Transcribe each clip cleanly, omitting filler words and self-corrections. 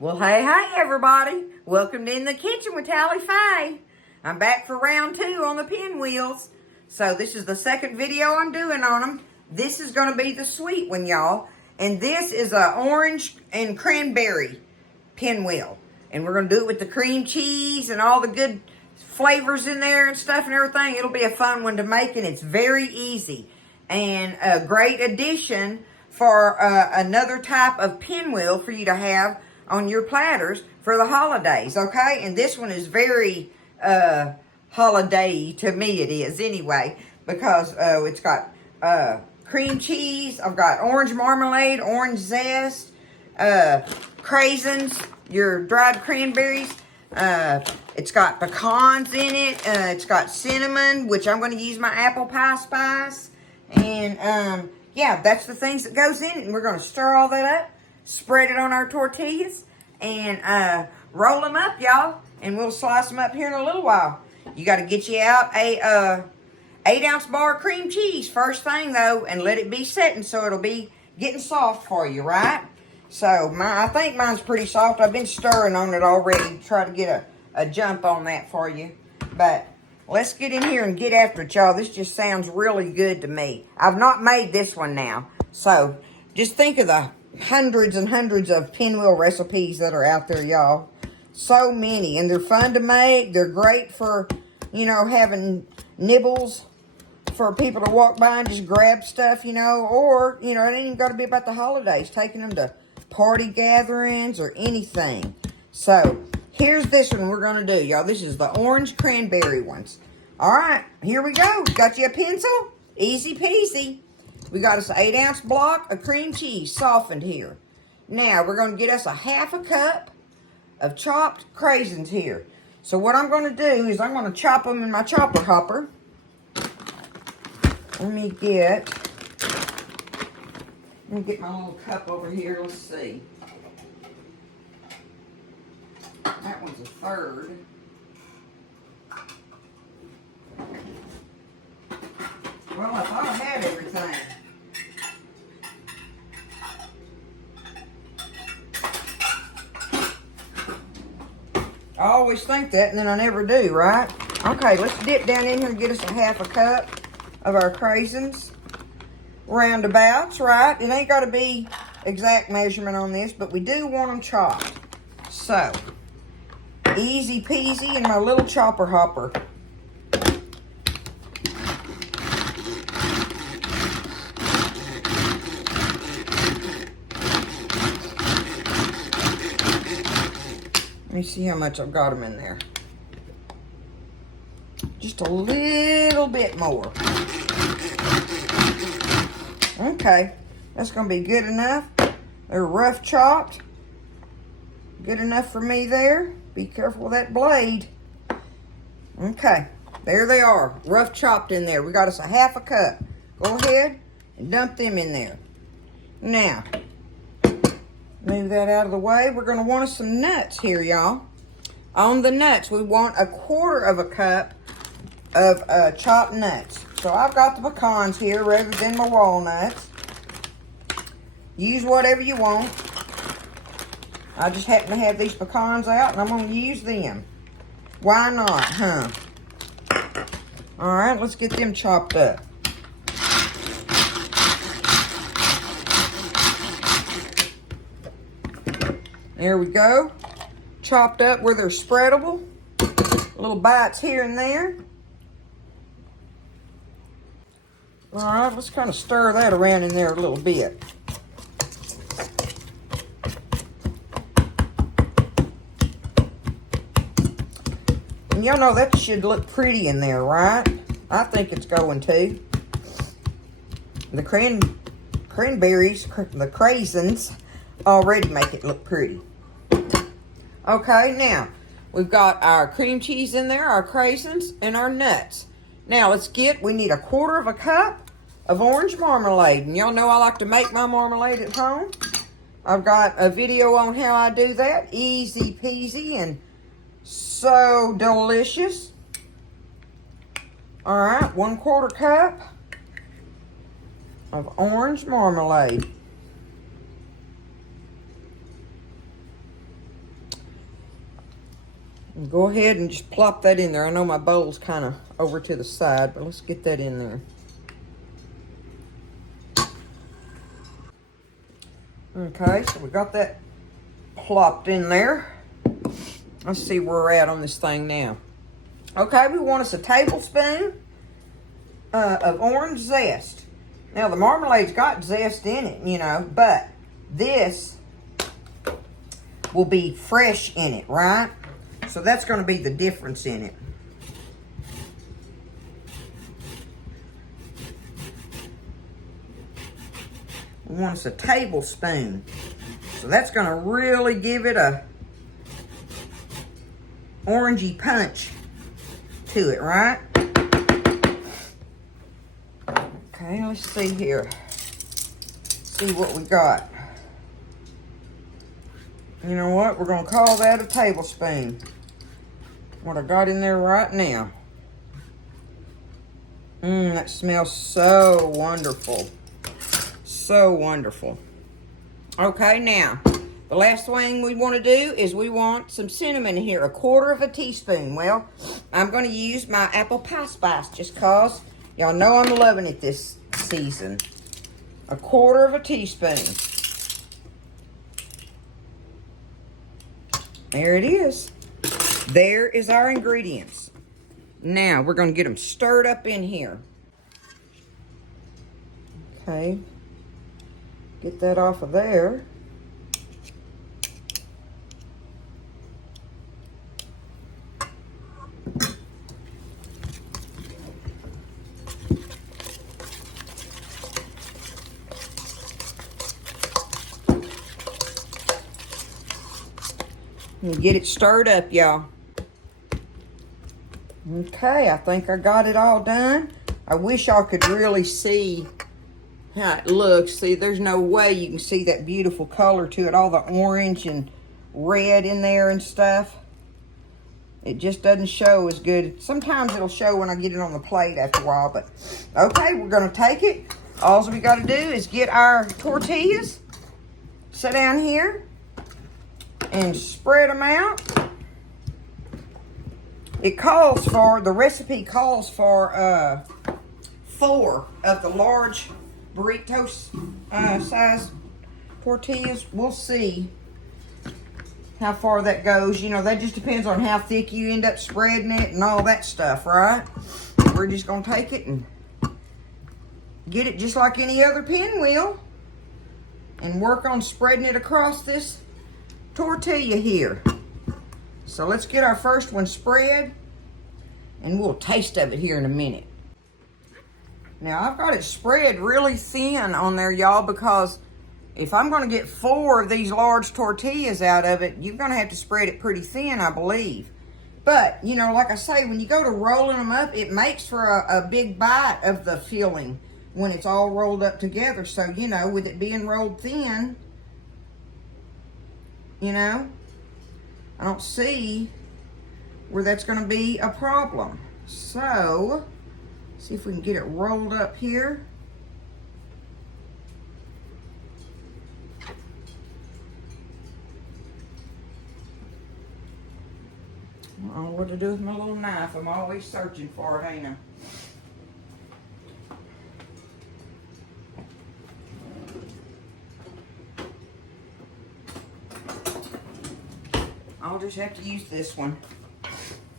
Well, hey, everybody. Welcome to In the Kitchen with Tally Faye. I'm back for round 2 on the Pinwheels. So this is the second video I'm doing on them. This is going to be the sweet one, y'all. And this is a orange and cranberry pinwheel. And we're going to do it with the cream cheese and all the good flavors in there and stuff and everything. It'll be a fun one to make, and it's very easy. And a great addition for another type of pinwheel for you to have on your platters for the holidays, okay? And this one is very holiday to me, it is anyway, because it's got cream cheese. I've got orange marmalade, orange zest, craisins, your dried cranberries. It's got pecans in it. It's got cinnamon, which I'm going to use my apple pie spice. And yeah, that's the things that goes in it. And we're going to stir all that up, spread it on our tortillas, and roll them up, y'all. And we'll slice them up here in a little while. You got to get you out a 8-ounce bar of cream cheese first thing, though, and let it be setting so it'll be getting soft for you, right? So I think mine's pretty soft. I've been stirring on it already to try to get a jump on that for you. But let's get in here and get after it, y'all. This just sounds really good to me. I've not made this one now. So just think of the hundreds and hundreds of pinwheel recipes that are out there, y'all. So many. And they're fun to make. They're great for, you know, having nibbles for people to walk by and just grab stuff, you know. Or, you know, it ain't even got to be about the holidays. Taking them to party gatherings or anything. So here's this one we're going to do, y'all. This is the orange cranberry ones. All right, here we go. Got you a pencil? Easy peasy. We got us an 8-ounce block of cream cheese softened here. Now, we're going to get us a half a cup of chopped craisins here. So what I'm going to do is I'm going to chop them in my chopper hopper. Let me get my little cup over here. Let's see. That one's a third. Well, I thought I had everything. I always think that, and then I never do, right? Okay, let's dip down in here and get us a half a cup of our craisins. Roundabouts, right? It ain't got to be exact measurement on this, but we do want them chopped. So, easy peasy in my little chopper hopper. Let me see how much I've got them in there. Just a little bit more. Okay, that's going to be good enough. They're rough chopped. Good enough for me there. Be careful with that blade. Okay, there they are. Rough chopped in there. We got us a half a cup. Go ahead and dump them in there. Now, move that out of the way. We're going to want us some nuts here, y'all. On the nuts, we want a quarter of a cup of chopped nuts. So I've got the pecans here rather than my walnuts. Use whatever you want. I just happen to have these pecans out, and I'm going to use them. Why not, huh? All right, let's get them chopped up. There we go. Chopped up where they're spreadable. Little bites here and there. All right, let's kind of stir that around in there a little bit. And y'all know that should look pretty in there, right? I think it's going to. The cranberries, the craisins, already make it look pretty. Okay, now, we've got our cream cheese in there, our craisins, and our nuts. Now, we need a quarter of a cup of orange marmalade. And y'all know I like to make my marmalade at home. I've got a video on how I do that. Easy peasy and so delicious. All right, 1/4 cup of orange marmalade. And go ahead and just plop that in there. I know my bowl's kind of over to the side, but let's get that in there. Okay, so we got that plopped in there. Let's see where we're at on this thing now. Okay, we want us a tablespoon of orange zest. Now, the marmalade's got zest in it, you know, but this will be fresh in it, right? So that's going to be the difference in it. We want us a tablespoon. So that's going to really give it a orangey punch to it, right? Okay, let's see here. See what we got. You know what? We're going to call that a tablespoon. What I got in there right now. That smells so wonderful. So wonderful. Okay, now, the last thing we want to do is we want some cinnamon here, 1/4 teaspoon. Well, I'm going to use my apple pie spice just because y'all know I'm loving it this season. 1/4 teaspoon. There it is. There is our ingredients. Now, we're going to get them stirred up in here. Okay. Get that off of there. And get it stirred up, y'all. Okay, I think I got it all done. I wish y'all could really see how it looks. See, there's no way you can see that beautiful color to it. All the orange and red in there and stuff. It just doesn't show as good. Sometimes it'll show when I get it on the plate after a while. But, okay, we're going to take it. All we got to do is get our tortillas. Sit down here. And spread them out. It calls for, the recipe calls for 4 of the large burrito size tortillas. We'll see how far that goes. You know, that just depends on how thick you end up spreading it and all that stuff, right? We're just going to take it and get it just like any other pinwheel and work on spreading it across this tortilla here. So let's get our first one spread and we'll taste of it here in a minute. Now I've got it spread really thin on there, y'all, because if I'm going to get 4 of these large tortillas out of it, you're going to have to spread it pretty thin, I believe. But, you know, like I say, when you go to rolling them up, it makes for a big bite of the filling when it's all rolled up together. So, you know, with it being rolled thin, you know, I don't see where that's going to be a problem. So, see if we can get it rolled up here. I don't know what to do with my little knife. I'm always searching for it, ain't I? I'll just have to use this one.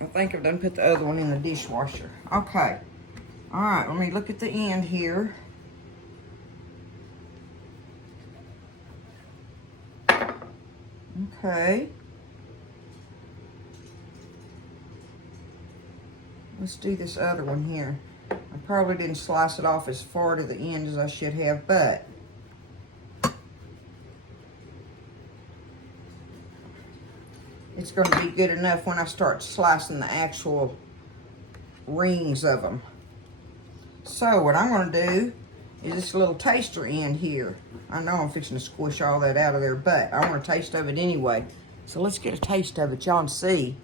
I think I've done put the other one in the dishwasher. Okay. All right, let me look at the end here. Okay. Let's do this other one here. I probably didn't slice it off as far to the end as I should have, but it's going to be good enough when I start slicing the actual rings of them. So what I'm going to do is this little taster end here. I know I'm fixing to squish all that out of there, but I want a taste of it anyway. So let's get a taste of it, y'all, and see.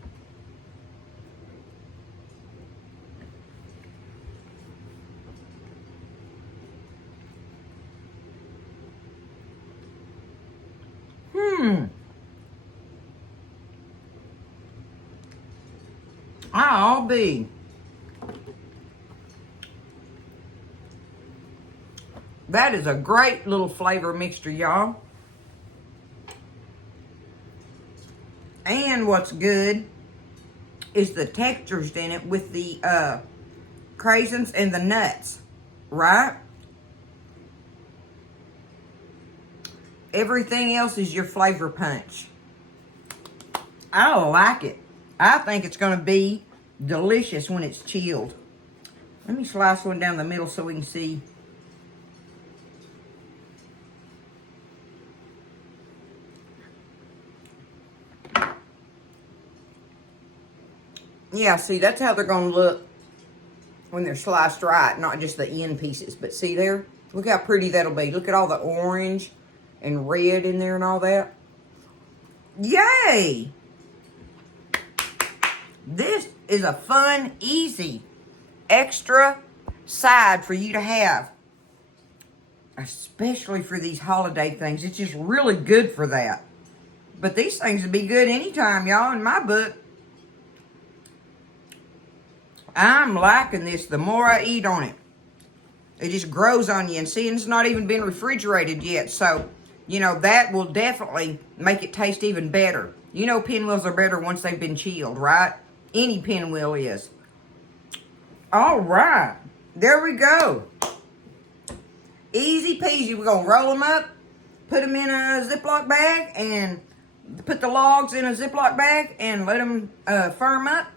I'll be. That is a great little flavor mixture, y'all. And what's good is the textures in it with the craisins and the nuts, right? Everything else is your flavor punch. I like it. I think it's going to be delicious when it's chilled. Let me slice one down the middle so we can see. Yeah, see, that's how they're going to look when they're sliced right, not just the end pieces. But see there? Look how pretty that'll be. Look at all the orange and red in there and all that. Yay! This is a fun, easy, extra side for you to have. Especially for these holiday things. It's just really good for that. But these things would be good anytime, y'all, in my book. I'm liking this the more I eat on it. It just grows on you. And see, it's not even been refrigerated yet. So, you know, that will definitely make it taste even better. You know pinwheels are better once they've been chilled, right? Any pinwheel is. All right. There we go. Easy peasy. We're going to roll them up, put them in a Ziploc bag, and put the logs in a Ziploc bag and let them firm up.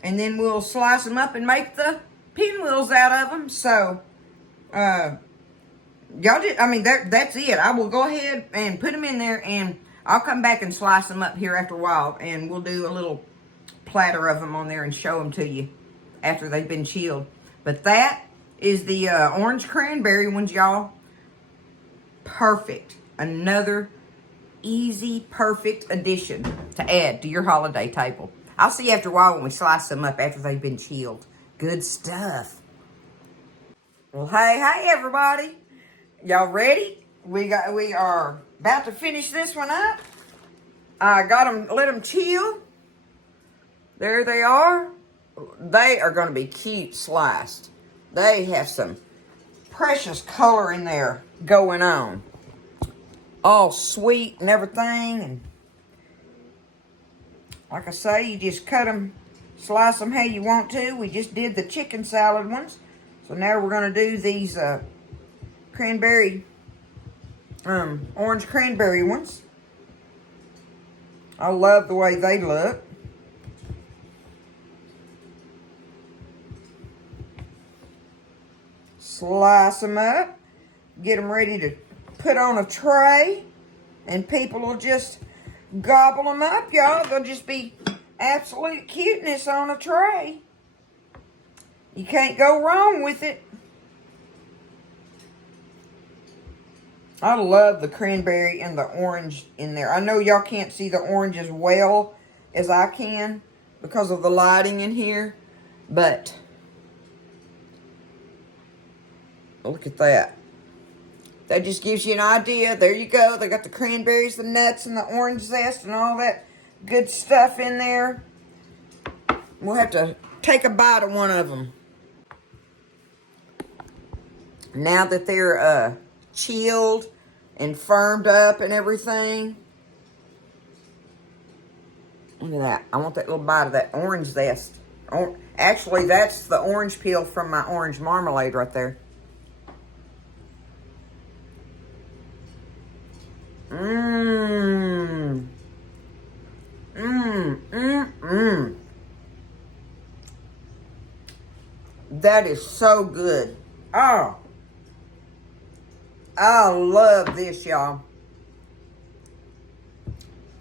And then we'll slice them up and make the pinwheels out of them. So, y'all just, I mean, that's it. I will go ahead and put them in there, and I'll come back and slice them up here after a while. And we'll do a little platter of them on there and show them to you after they've been chilled. But that is the orange cranberry ones, y'all. Perfect. Another easy, perfect addition to add to your holiday table. I'll see you after a while when we slice them up after they've been chilled. Good stuff. Well, hey, everybody. Y'all ready? We are about to finish this one up. I let them chill. There they are. They are going to be cute sliced. They have some precious color in there going on. All sweet and everything, and like I say, you just cut them, slice them how you want to. We just did the chicken salad ones. So now we're going to do these cranberry, orange cranberry ones. I love the way they look. Slice them up. Get them ready to put on a tray. And people will just gobble them up, y'all. They'll just be absolute cuteness on a tray. You can't go wrong with it. I love the cranberry and the orange in there. I know y'all can't see the orange as well as I can because of the lighting in here. But look at that. That just gives you an idea. There you go. They got the cranberries, the nuts, and the orange zest and all that good stuff in there. We'll have to take a bite of one of them. Now that they're chilled and firmed up and everything. Look at that. I want that little bite of that orange zest. Actually, that's the orange peel from my orange marmalade right there. Mmm. Mmm. Mmm. Mmm. That is so good. Oh. I love this, y'all.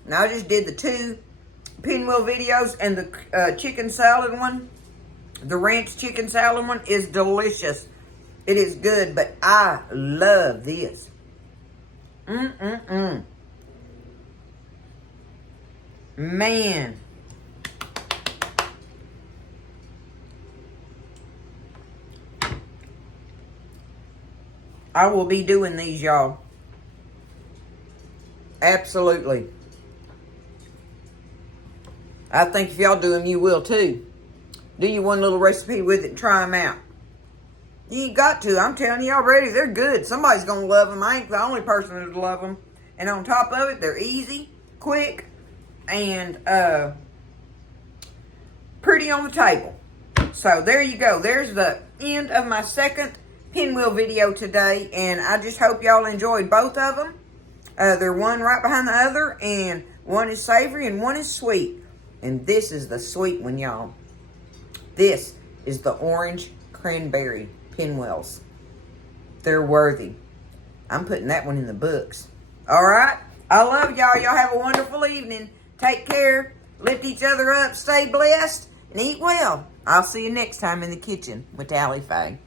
Now, I just did the 2 pinwheel videos, and the chicken salad one, the ranch chicken salad one, is delicious. It is good, but I love this. Mm-mm-mm. Man. I will be doing these, y'all. Absolutely. I think if y'all do them, you will too. do you one little recipe with it and try them out. You ain't got to. I'm telling you already, they're good. Somebody's going to love them. I ain't the only person that love them. And on top of it, they're easy, quick, and pretty on the table. So there you go. There's the end of my second pinwheel video today. And I just hope y'all enjoyed both of them. They're one right behind the other. And one is savory and one is sweet. And this is the sweet one, y'all. This is the orange cranberry pinwheels. They're worthy. I'm putting that one in the books. All right. I love y'all. Y'all have a wonderful evening. Take care. Lift each other up. Stay blessed. And eat well. I'll see you next time in the kitchen with Allie Faye.